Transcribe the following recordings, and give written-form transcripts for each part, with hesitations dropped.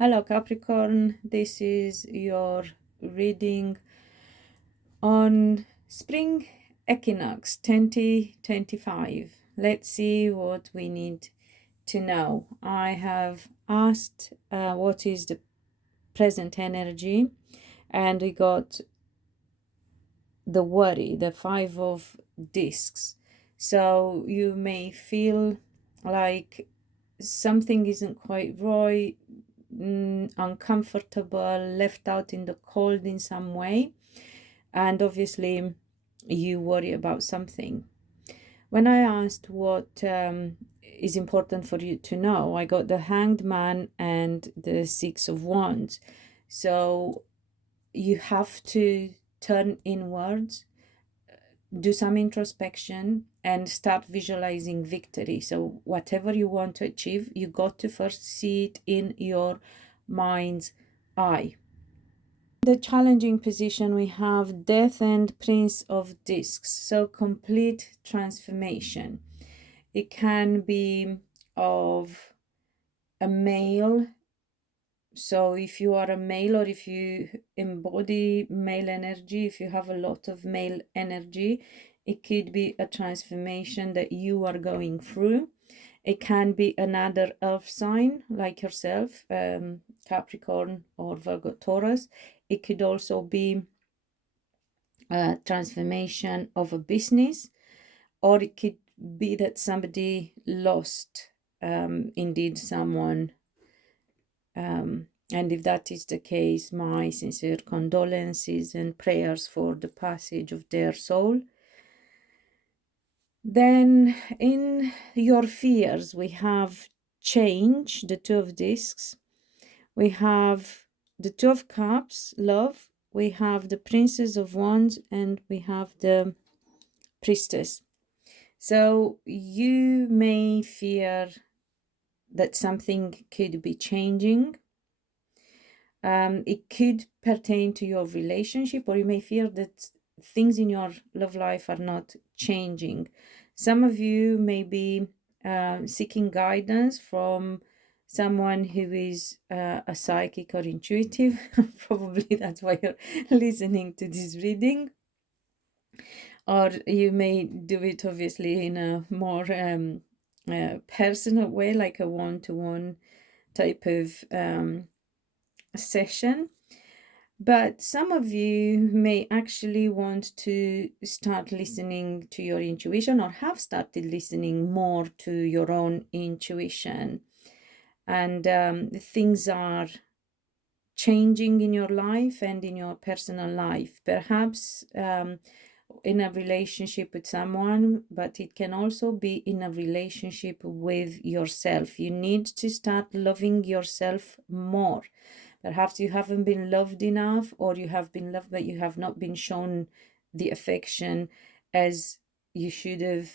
Hello Capricorn, this is your reading on spring equinox 2025. Let's see what we need to know. I have asked what is the present energy, and we got the worry, the Five of Discs. So you may feel like something isn't quite right, uncomfortable, left out in the cold in some way, and obviously you worry about something. When I asked what is important for you to know, I got the Hanged Man and the Six of Wands. So you have to turn inwards, do some introspection, and start visualizing victory. So whatever you want to achieve, you got to first see it in your mind's eye. The challenging position, we have Death and Prince of Discs, so complete transformation. It can be of a male. So if you are a male, or if you embody male energy, if you have a lot of male energy, it could be a transformation that you are going through. It can be another earth sign like yourself, Capricorn or Virgo, Taurus. It could also be a transformation of a business, or it could be that somebody lost indeed someone. And if that is the case, my sincere condolences and prayers for the passage of their soul. Then in your fears, we have change, the Two of Discs. We have the Two of Cups, love. We have the Princess of Wands, and we have the Priestess. So you may fear that something could be changing. It could pertain to your relationship, or you may fear that things in your love life are not changing. Some of you may be seeking guidance from someone who is a psychic or intuitive. Probably that's why you're listening to this reading. Or you may do it obviously in a more personal way, like a one-to-one type of session. But some of you may actually want to start listening to your intuition, or have started listening more to your own intuition. And things are changing in your life and in your personal life. Perhaps in a relationship with someone, but it can also be in a relationship with yourself. You need to start loving yourself more. Perhaps you haven't been loved enough, or you have been loved, but you have not been shown the affection as you should have,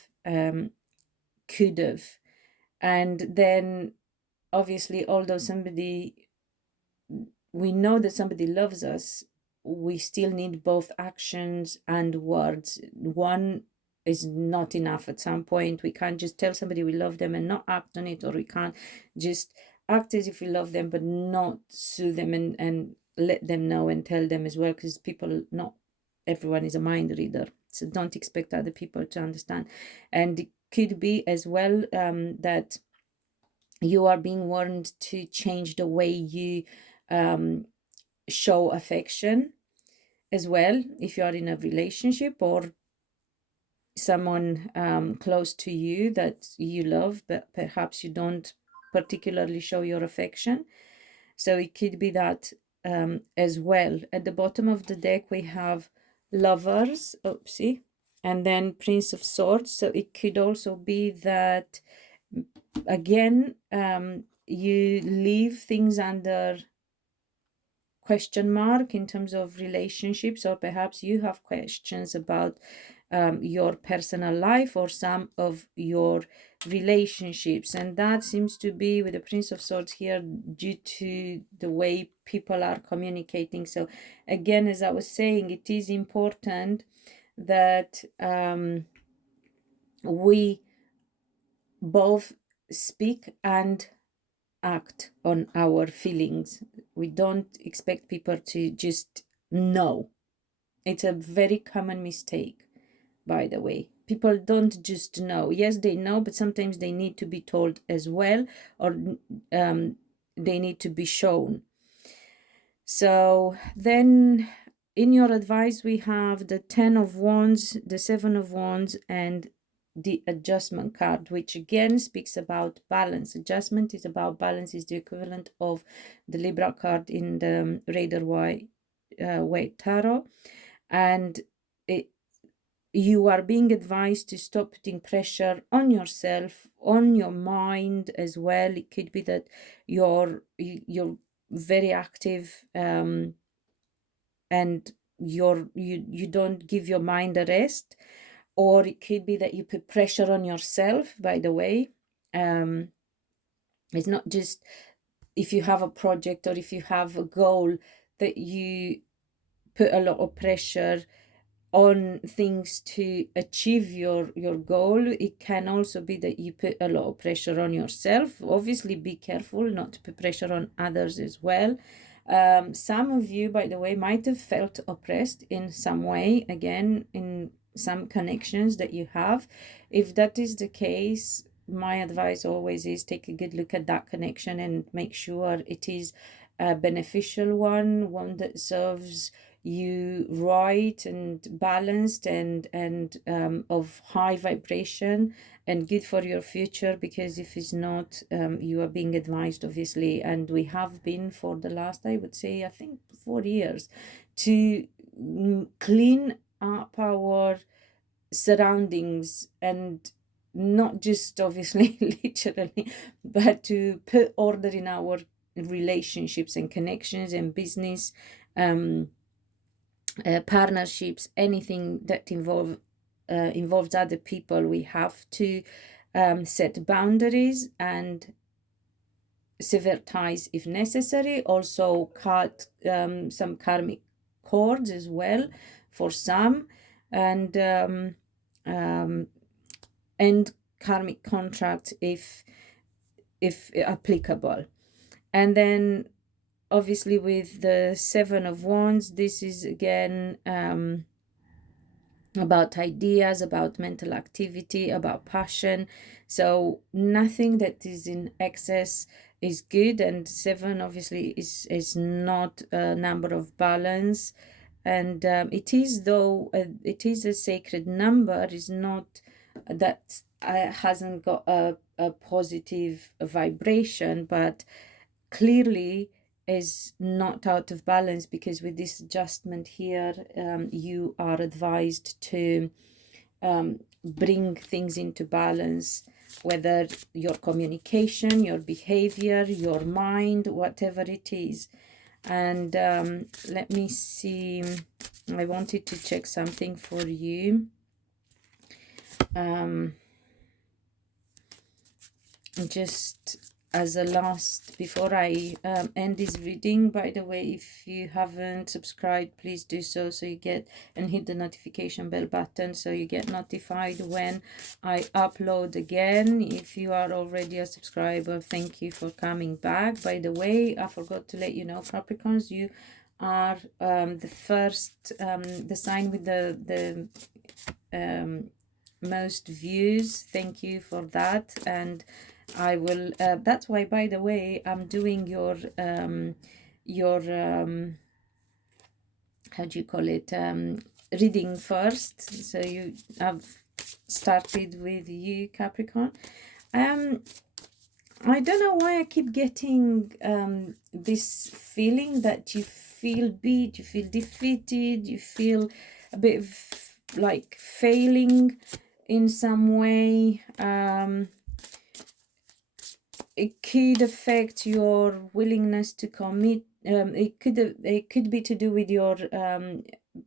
could have. And then obviously, although we know that somebody loves us, we still need both actions and words. One is not enough. At some point, we can't just tell somebody we love them and not act on it, or we can't just act as if we love them but not sue them and let them know and tell them as well, because not everyone is a mind reader, so don't expect other people to understand. And it could be as well that you are being warned to change the way you show affection as well, if you are in a relationship, or someone close to you that you love, but perhaps you don't particularly show your affection. So it could be that as well. At the bottom of the deck, we have Lovers, oopsie, and then Prince of Swords. So it could also be that, again, you leave things under question mark in terms of relationships, or perhaps you have questions about your personal life or some of your relationships. And that seems to be with the Prince of Swords here due to the way people are communicating. So again, as I was saying, it is important that we both speak and act on our feelings. We don't expect people to just know. It's a very common mistake, by the way. People don't just know. Yes, they know, but sometimes they need to be told as well, or they need to be shown. So then in your advice, we have the 10 of Wands, the 7 of Wands, and the adjustment card, which again speaks about balance. Adjustment is about balance, is the equivalent of the Libra card in the Rider-Waite Tarot. And you are being advised to stop putting pressure on yourself, on your mind as well. It could be that you're very active, and you don't give your mind a rest, or it could be that you put pressure on yourself. By the way, it's not just if you have a project or if you have a goal that you put a lot of pressure on things to achieve your goal. It can also be that you put a lot of pressure on yourself. Obviously, be careful not to put pressure on others as well. Some of you, by the way, might have felt oppressed in some way, again, in some connections that you have. If that is the case, my advice always is take a good look at that connection and make sure it is a beneficial one that serves you right and balanced and of high vibration and good for your future. Because if it's not, you are being advised, obviously, and we have been for the last, I would say, I think 4 years, to clean up our surroundings, and not just obviously literally, but to put order in our relationships and connections and business, partnerships, anything that involves other people. We have to set boundaries and sever ties if necessary. Also cut some karmic cords as well for some, and karmic contracts if applicable. And then obviously with the 7 of Wands, this is again about ideas, about mental activity, about passion. So nothing that is in excess is good, and 7 obviously is not a number of balance, and it is, though it is a sacred number, is not that hasn't got a positive vibration, but clearly is not out of balance, because with this adjustment here, you are advised to bring things into balance, whether your communication, your behavior, your mind, whatever it is. And let me see, I wanted to check something for you. Just as a last, before I end this reading, by the way, if you haven't subscribed, please do so, so you get, and hit the notification bell button so you get notified when I upload again. If you are already a subscriber, thank you for coming back. By the way, I forgot to let you know, Capricorns, you are the first, the sign with the most views. Thank you for that. And I will that's why, by the way, I'm doing your how do you call it, reading first. So you have started with you, Capricorn. I don't know why I keep getting this feeling that you feel beat, you feel defeated, you feel a bit of like failing in some way. It could affect your willingness to commit. It could be to do with your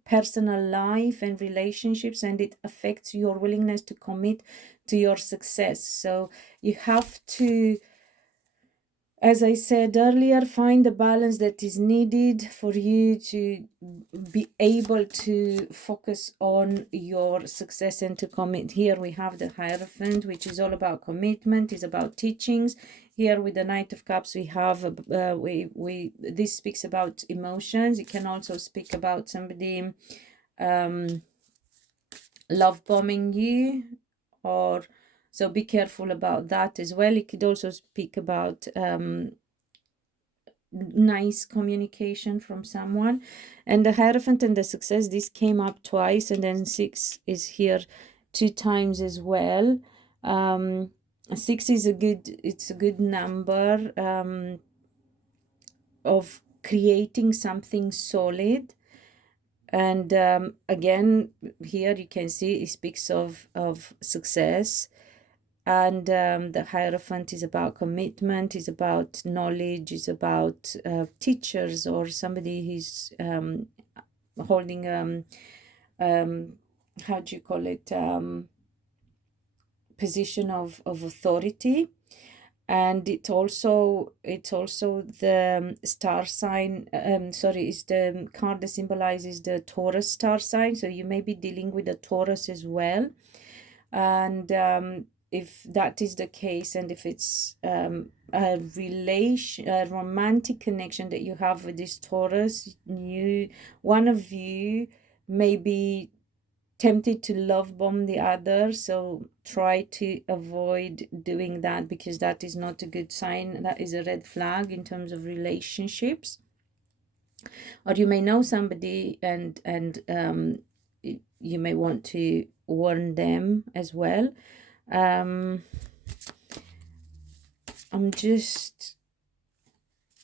personal life and relationships, and it affects your willingness to commit to your success. So you have to as I said earlier, find the balance that is needed for you to be able to focus on your success and to commit. Here we have the Hierophant, which is all about commitment, is about teachings. Here with the Knight of Cups, we have this speaks about emotions. It can also speak about somebody love bombing you, or so be careful about that as well. It could also speak about nice communication from someone. And the Hierophant and the Success, this came up twice, and then 6 is here 2 times as well. 6 is a good number of creating something solid. And again, here you can see it speaks of success. And the Hierophant is about commitment, is about knowledge, is about teachers or somebody who's holding how do you call it, position of authority. And it's also the star sign, sorry, is the card that symbolizes the Taurus star sign, so you may be dealing with a Taurus as well. And if that is the case, and if it's a romantic connection that you have with this Taurus, one of you may be tempted to love bomb the other, so try to avoid doing that, because that is not a good sign. That is a red flag in terms of relationships. Or you may know somebody and you may want to warn them as well. I'm just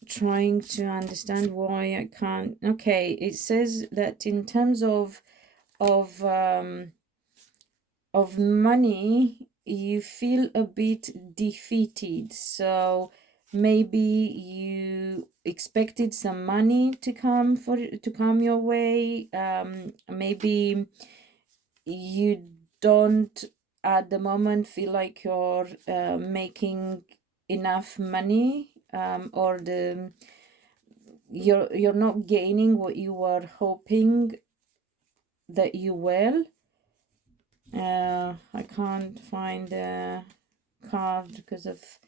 trying to understand why I can't. Okay, it says that in terms of money, you feel a bit defeated. So maybe you expected some money to come your way. Maybe you don't at the moment feel like you're making enough money, or you're not gaining what you were hoping that you will. I can't find the card because I've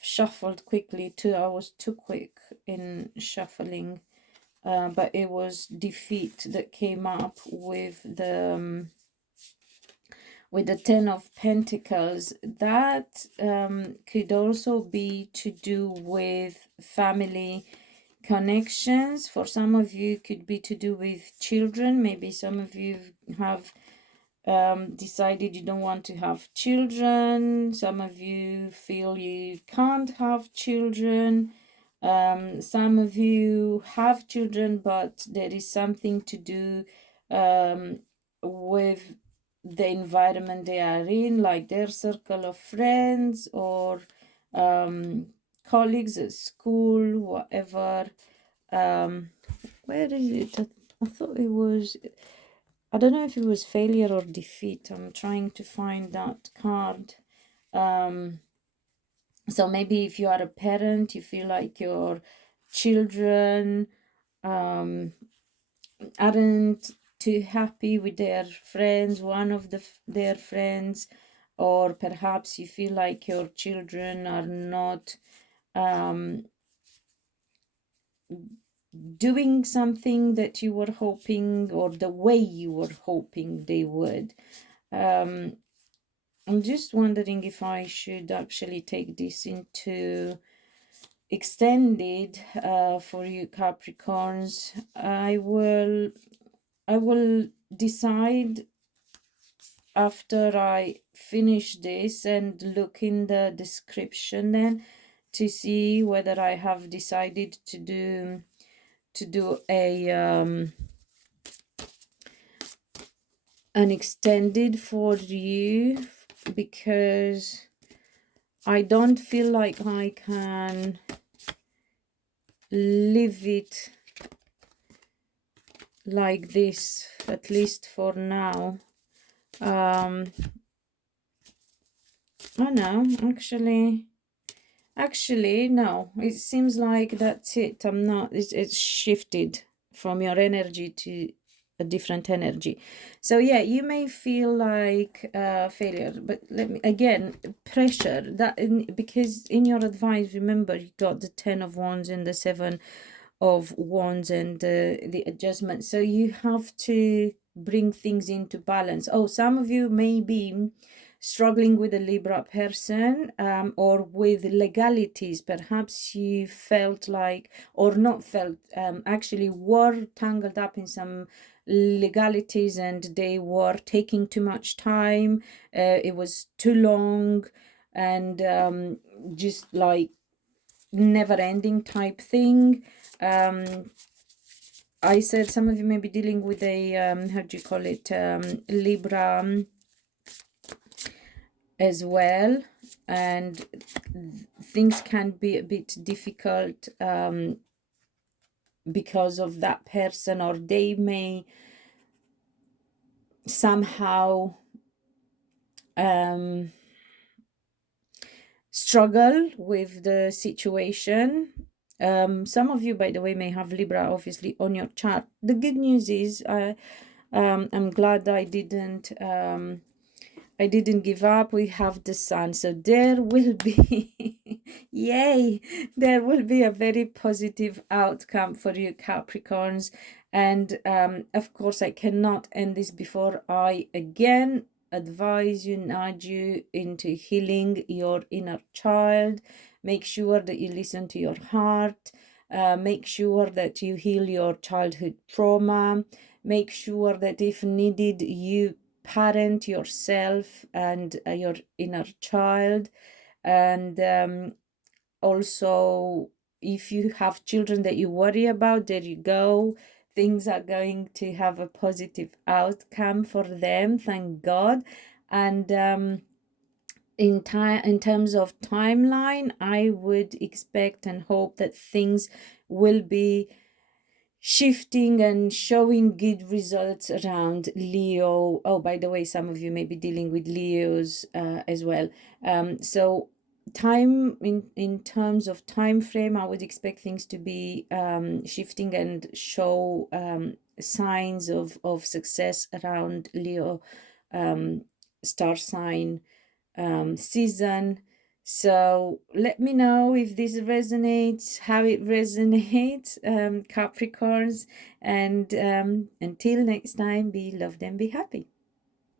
shuffled quickly too. I was too quick in shuffling, but it was defeat that came up with the 10 of Pentacles. That could also be to do with family connections. For some of you, it could be to do with children. Maybe some of you have decided you don't want to have children. Some of you feel you can't have children. Some of you have children, but there is something to do with the environment they are in, like their circle of friends or colleagues at school, whatever. Where is it? I thought it was, I don't know if it was failure or defeat. I'm trying to find that card. So maybe if you are a parent, you feel like your children aren't too happy with their friends, one of their friends, or perhaps you feel like your children are not doing something that you were hoping, or the way you were hoping they would. I'm just wondering if I should actually take this into extended for you Capricorns. I will decide after I finish this and look in the description then to see whether I have decided to do a an extended for you, because I don't feel like I can leave it like this, at least for now. Oh no, actually Actually, no. It seems like that's it. I'm not. It's shifted from your energy to a different energy. So yeah, you may feel like failure, but let me again pressure that because in your advice, remember you got the 10 of Wands and the 7 of Wands and the adjustment. So you have to bring things into balance. Oh, some of you may be struggling with a Libra person, or with legalities. Perhaps you felt like, or not felt, actually were tangled up in some legalities and they were taking too much time. It was too long and just like never ending type thing. I said some of you may be dealing with a, how do you call it, Libra as well, and things can be a bit difficult because of that person, or they may somehow struggle with the situation. Some of you, by the way, may have Libra obviously on your chart. The good news is I'm glad I didn't give up. We have the sun, so there will be yay, there will be a very positive outcome for you, Capricorns. And of course I cannot end this before I again advise you, nudge you into healing your inner child. Make sure that you listen to your heart. Make sure that you heal your childhood trauma. Make sure that if needed, you parent yourself and your inner child. And also, if you have children that you worry about, there you go. Things are going to have a positive outcome for them, thank God. And in terms of timeline, I would expect and hope that things will be shifting and showing good results around Leo. Oh, by the way, some of you may be dealing with Leos as well. So time, in terms of time frame, I would expect things to be shifting and show signs of success around Leo star sign season. So let me know if this resonates, how it resonates, Capricorns. And until next time, be loved and be happy.